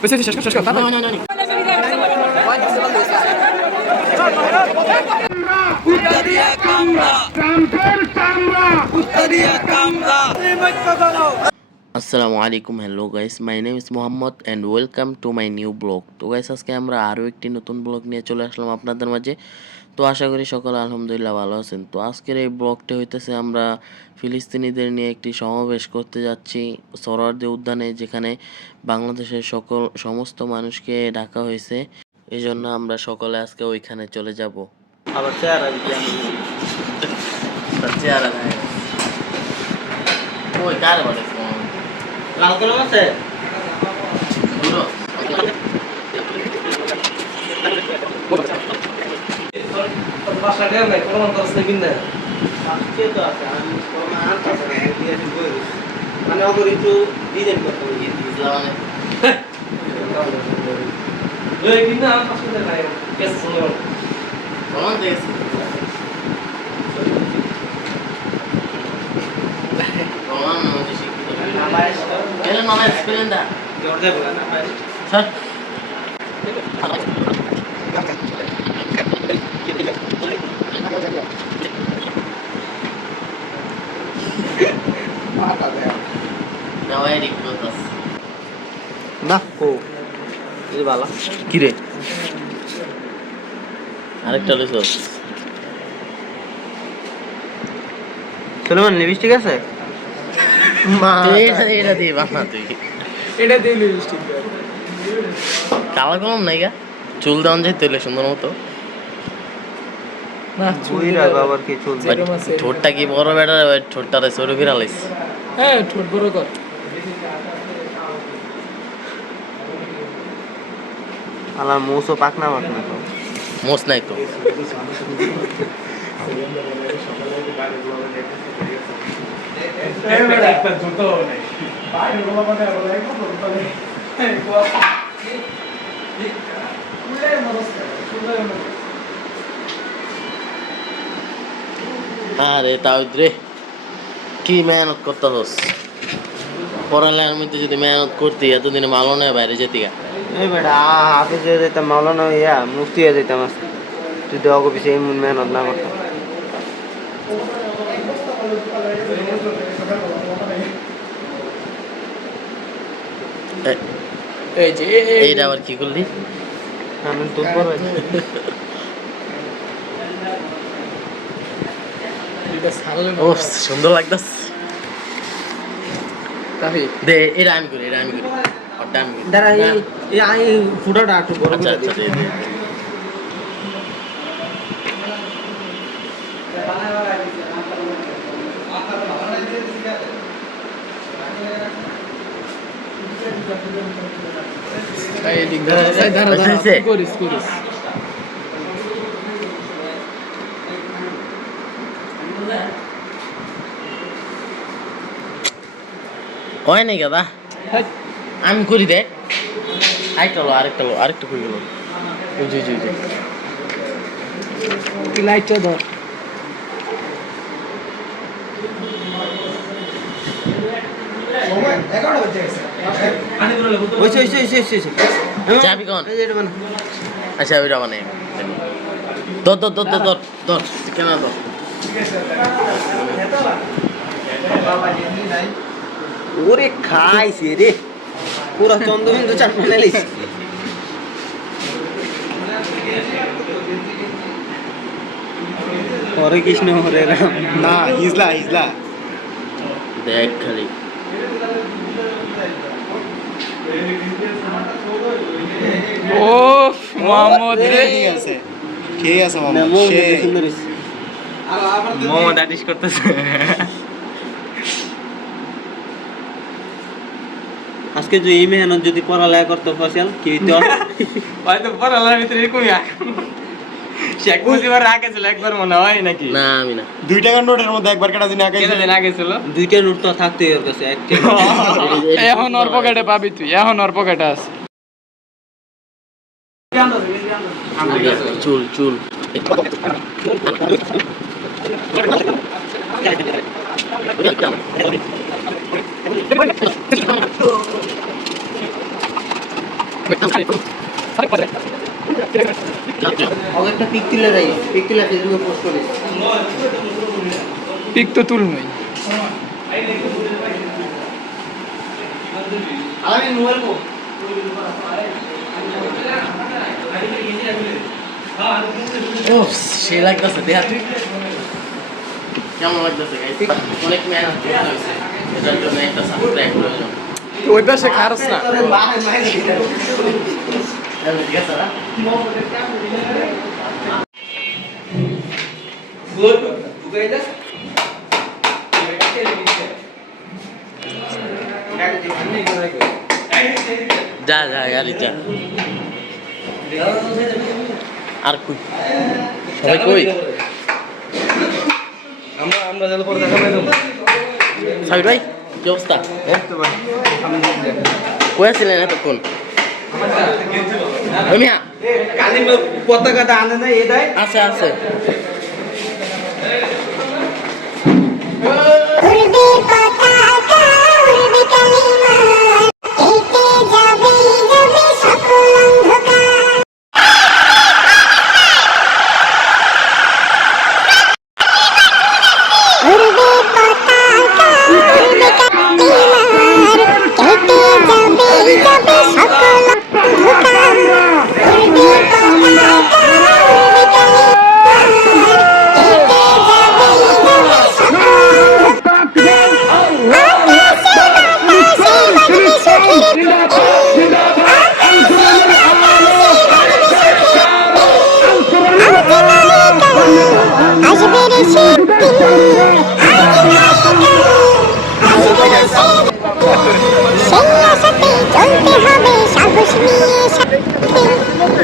শেষ কর না না না আসসালামু আলাইকুম hello guys my name is Mohammad and welcome to my new blog. তো গাইস আজকে আমরা আরও একটি নতুন ব্লগ নিয়ে চলে আসলাম আপনাদের মাঝে। তো আশা করি সকলে আলহামদুলিল্লাহ ভালো আছেন। তো আজকের এই ব্লগটি হইতেছে আমরা ফিলিস্তিনিদের নিয়ে একটি সমাবেশ করতে যাচ্ছি সোহরাওয়ার্দী উদ্যানে, যেখানে বাংলাদেশের সমস্ত মানুষকে ডাকা হয়েছে। এই জন্য আমরা সকলে আজকে ওইখানে চলে যাব। আবার চেহারা দিতে আমি চেহারা ওই কার বলে লাল কলম আছে বাসা দেয় নাই কলম তো আছে কিনা আজকে তো আছে আমি কলম আনতাছে না দিয়ে দিই বই মানে ওপর একটু ডিজাইন করতে হবে ইসলাম লই কিনা আমার পছন্দ নাই কেস শুনো কলম দেখছি কলম মধ্যে শিখতে কেন নামে স্পেলিং দা জোর দেব না ভাই স্যার না ও এই বালা কি রে আরেকটা লইছো সুলেমান লিপস্টিক আছে মা এটা দিয়ে বানা তুই এটা দিয়ে লিপস্টিক দে কালো কলম নাই গা চুল দেওয়ান যাই তৈলে সুন্দর মতো না চুইরা বাবার কি চুল ঠোঁটটা কি বড় বেটা ঠোঁটটারে সরু ফিরা লাইস হ্যাঁ ঠোঁট বড় কর আলা মোসো পাকনা তো মোস নাই তো আরে তাও রে কি মেহনত করতে হস পড়ালেখার মধ্যে যদি মেহনত করতি এতদিনে মালো নেই বাইরে যেতে গা এই বেটা হাফিজে যেতাম মাওলানা ইয়া মুফতি হয়ে যেতাম আজকে যদি অগো পিছিয়ে এমন মেহনত না করতাম এই যে এইটা আবার কি করলি আমি তোর পর এটা সারলে ও সুন্দর লাগতাছে তাহি দে এটা আমি করি ওটা আমি করি দাঁড়া এই আই ফুটাটা একটু বড় আচ্ছা করে আচ্ছা দে দে এই দিক দাঁড়া হইছে? করিস হয় নাই গাদা আমি করি দে আরেকটা করি গেল জি তুই লাইটটা ধর ওইছে চাবি কোন এই যে এটা বানা আচ্ছা ওইটা মানে দর কেন দর ওরে খাইছে রে পুরো চন্দ্রবিন্দু চাট বানাইলিস হরে কৃষ্ণ হরে রাম না হিজলা দেখ খালি ও মোহাম্মদ রে ঠিক আছে না মামা মো সেই সুন্দর হইছে মোহাম্মদ আদিশ করতেছে আজকে যে এই মেহনত যদি পড়ালেখা করতে পারছিলাম কি হইতো হয়তো পড়ালার ভিতরে এরকমই শেখ মুজিবের আগে ছিল একবার মনে হয় নাকি না আমি না 2 টাকার নোটের মধ্যে একবার কাটা দিন আগে কেন দিন আগে ছিল দুইটা নোট তো থাকতো এর কাছে একটা এখন ওর পকেটে পাবি তুই এখন ওর পকেটে আছে চুল একটা পিক তুলে দেয়, পিক তুলে ফেসবুকে পোস্ট করে। পিক তো তুলবই। আমি মোবাইল কো ও সে লাগতেছে দেখ তুই কেমন লাগতেছে গাইস অনেক মেহনত করতে হয়েছে এটার জন্য একটা সাবস্ক্রাইব প্রয়োজন ওই পাশে খারাপ না ঠিক আছে না যা যা গাড়ি যা আর কই সবাই কই আমরা যত পরে দেখা পাইলাম সাবির ভাই কি অবস্থা কই আছিলেন এতক্ষণ মিয়া কালি পতাকাটা আনে না এটাই আছে আছে উড়বে পতাকা উড়বে কালিমা কেটে যাবে যাবে সকল অন্ধকার উড়বে পতাকা উড়বে কালিমার কেটে যাবে যাবে সকল অন্ধকার উড়বে পতাকা উড়বে কালিমার কেটে যাবে যাবে সকল চলতে হবে সাহস নিয়ে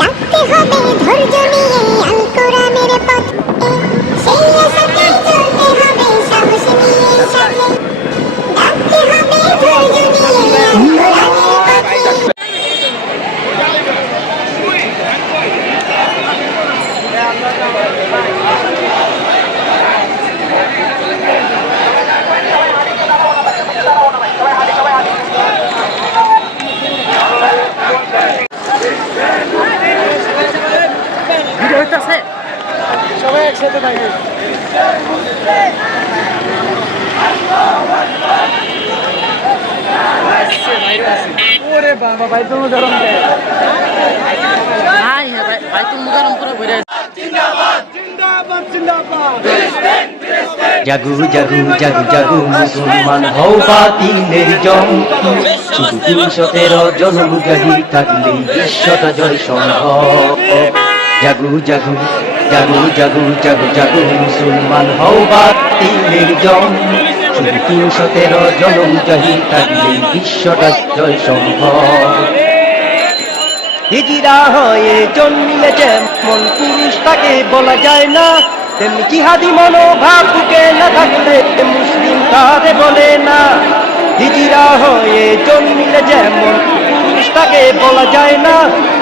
ডাকতে হবে ধৈর্য নিয়ে আল কোরআনের পথে সেই আশাতে চলতে হবে সাহস নিয়ে সাথে ডাকতে হবে ধৈর্য নিয়ে আল কোরআনের পথে সবাই একসাথে থাকে ওরে বাবা ভাই তুমি গরম দেয় ভাই হ্যাঁ ভাই তুমি গরম করে বইরে জাগু জাগু জাগু জাগু মুসলমান হও বাতিলের জম শুধু 313 জন মুজাহিদ থাকলে বিশ্বটা জয় সম্ভব জাগু জাগু জাগু জাগু জাগু জাগু মুসলমান হও বাতিলের জম শুধু 313 জন মুজাহিদ থাকলে বিশ্বটা জয় সম্ভব হিজরা হয়ে জন্মিলে যেমন পুরুষ তাকে বলা যায় না তেমনি জিহাদি মনোভাব বুকে না থাকলে মুসলিম তারে বলে না হিজরা হয়ে জন্মিলে যেমন পুরুষ তাকে বলা যায় না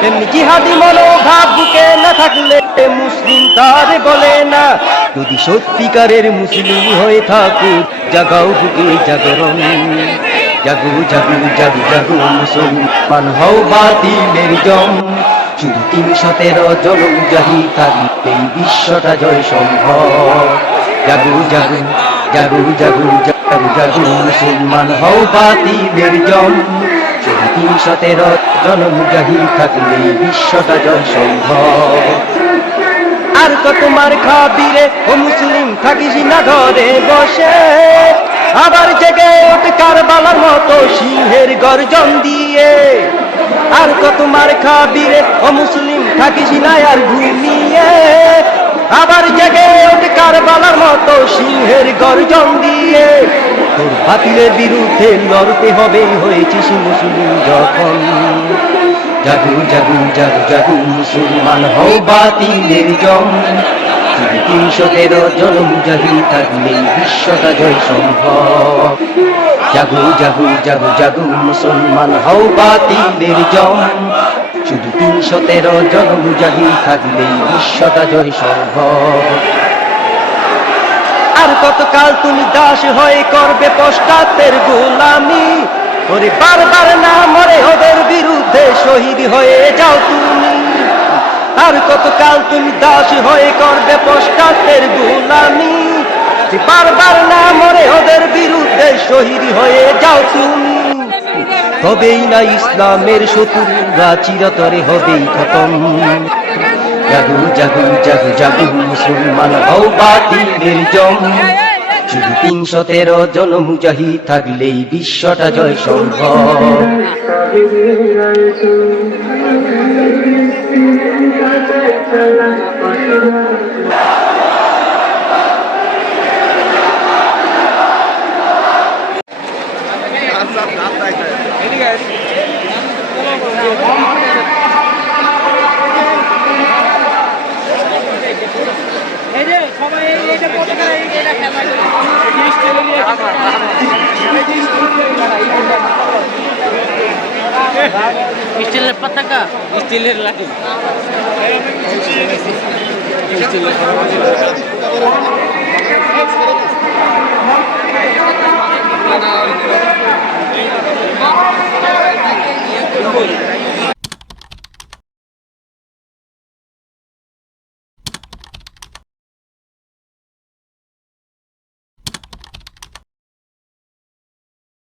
তেমনি জিহাদি মনোভাব বুকে না থাকলে মুসলিম তারে বলে না যদি সত্যিকারের মুসলিম হয়ে থাকো জাগাও বুকে জাগরণ জাগু জাগু জাগু জাগু মুসলমান হও বাতিলের জম শুধু 313 জন মুজাহিদ থাকলে এই বিশ্বটা জয় সম্ভব জাগু জাগু জাগু জাগু জাগু জাগু মুসলমান হও বাতিলের জম শুধু 313 জন মুজাহিদ থাকলে এই বিশ্বটা জয় সম্ভব আর কত মার খাবিরে ও মুসলিম থাকিস না ঘরে বসে আবার জেগে ওঠ কারবালার মতো সিংহের গর্জন দিয়ে আর কত মার খাবিরে ও মুসলিম থাকিস না আর ঘুমিয়ে আবার জেগে ওঠ কারবালার মতো সিংহের গর্জন দিয়ে তোর বাতিলের বিরুদ্ধে লড়তে হবে হয়েছিস মুসলিম যখন জাগু জাগু জাগু জাগু মুসলমান হও বাতিলের জম শুধু 313 জন মুজাহিদ থাকলে বিশ্বটা জয় সম্ভব জাগু জাগু জাগু জাগু মুসলমান হও বাতিলের জম শুধু 313 জন মুজাহিদ থাকলে বিশ্বটা জয় সম্ভব আর কতকাল তুমি দাস হয়ে করবে পশ্চাতের গোলামি ওরে বারবার না মরে ওদের বিরুদ্ধে বিরুদ্ধে শহীদ হয়ে যাও তুমি। আর কতকাল তুমি দাস হয়ে করবে পশ্চাতের গোলামি, বারবার না মরে ওদের বিরুদ্ধে শহীদ হয়ে যাও তুমি। তবেই না ইসলামের শত্রুরা চিরতরে হবেই খতম। জাগু জাগু জাগু জাগু মুসলমান হও বাতিলের জম। শুধু ৩১৩ জন মুজাহিদ থাকলেই বিশ্বটা জয় সম্ভব। স্টিলের পতাকা, স্টিলের লাঠি।